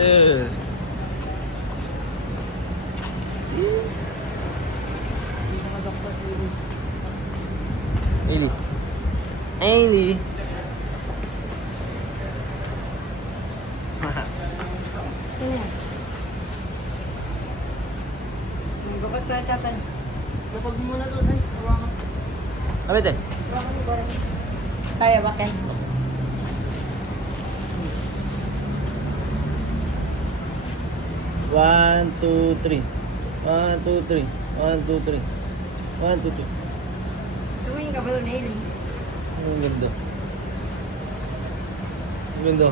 Yeah. See? Ailey. Ailey. Dapat tayo chatan. Dapat mo muna doon. Hawakan. Kapit eh. Hawakan mo ba? Kaya ba, Ken? One, two, three. 1, 2, 3. 1, 2, 3. 1, 2, 3. Tumingin ka ba doon, Hailey? Ang ganda. Ang ganda.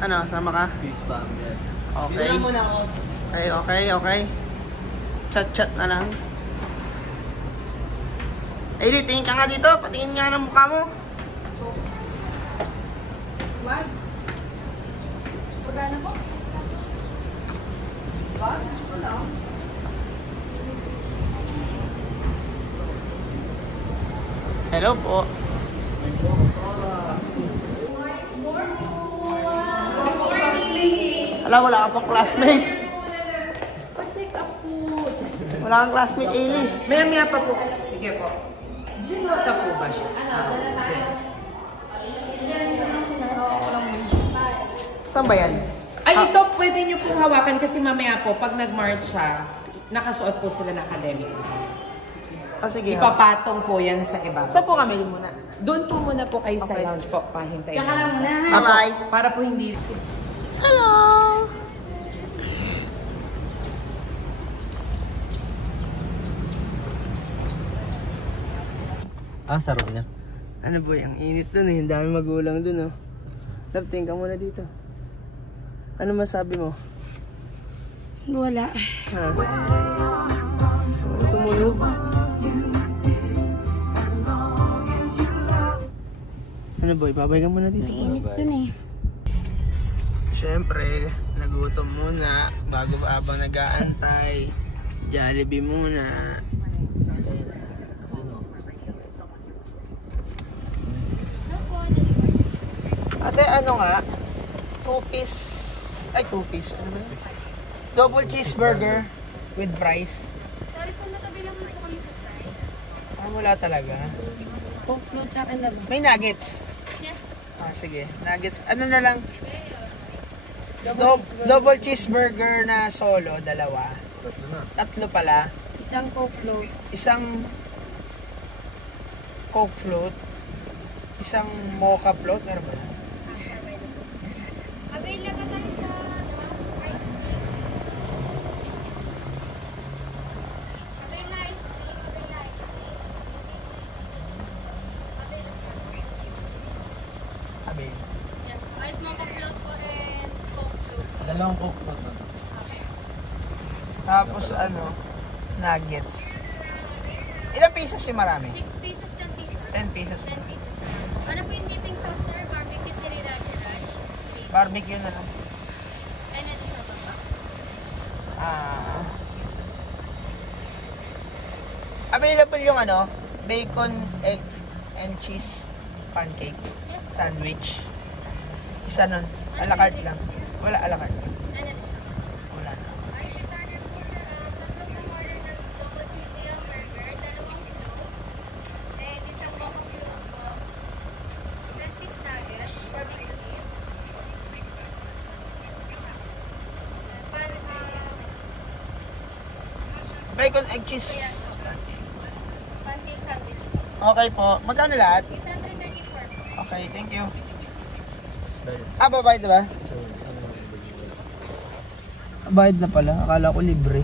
Ano, sama ka? Peace bomb yan. Okay. Dito muna ako. Okay. Chat na lang. Ailey, tingin ka nga dito. Patingin nga ng mukha mo. Wag. Pagana po? Wag? Wala. Hello po. Wala ka pang classmate. Pa-check up po. Wala kang classmate, Ailey. Maya pa po. Sige po. Ginota po ba siya? Saan ba yan? Ay, ito pwede niyo pong hawakan kasi mamaya po, pag nag-march siya, nakasuot po sila ng academic. Sige. Ipapatong po yan sa iba. Saan po kami muna? Doon po muna po kayo sa Okay. lounge po. Pahintayin. Tsaka lang muna. Bye-bye. Para po hindi... Hello! Sarap niya. Ano boy, ang init dun eh. Ang dami magulang dun oh. Love, tingin ka muna dito. Ano masabi mo? Wala. Ha? Tumunog? Ano boy, babay ka muna dito. Init dun eh. Siyempre, nagutom muna bago habang nag-aantay. Jollibee muna. Ate, ano nga? 2-piece. Ay, 2-piece. Ano ba yun? Double cheeseburger with fries. Sorry po, natabi lang po kami sa price. Wala talaga. Coke float sa akin lang. May nuggets. Yes. Sige. Nuggets. Ano na lang? Double cheeseburger na solo, 2. 3 pala. Isang Coke float. Isang Coke float. Isang mocha float. Meron ba? Available tayo sa ice cream. Available ice cream. Available ice cream. Abel. Yes po. Ice mocha float po and Coke float po. Dalawang coke po. Okay. Tapos ano? Nuggets. Ilang pieces yung marami? 6 pieces, 10 pieces. 10 pieces. 10 pieces. Ano po yung dipping sauce, sir? Barbecue sriracha ranch. Barbecue na lang. And additional pa ba? Available yung ano? Bacon, egg, and cheese pancake. Yes. Sandwich. Isa nun. A la carte lang. Wala a la carte. And additional pa ba? Wala na. Alright, the starter po, sir. Tatlo pong order ng double cheesy hamburger, 2 float, and isang mocha float po, 10 piece nuggets, barbecue meat. Bacon, egg, cheese pancake. Pancake sandwich po. Okay po. Magkano lahat? 834 po. Okay, thank you. Babayad na ba? Bayad na pala. Akala ko libre.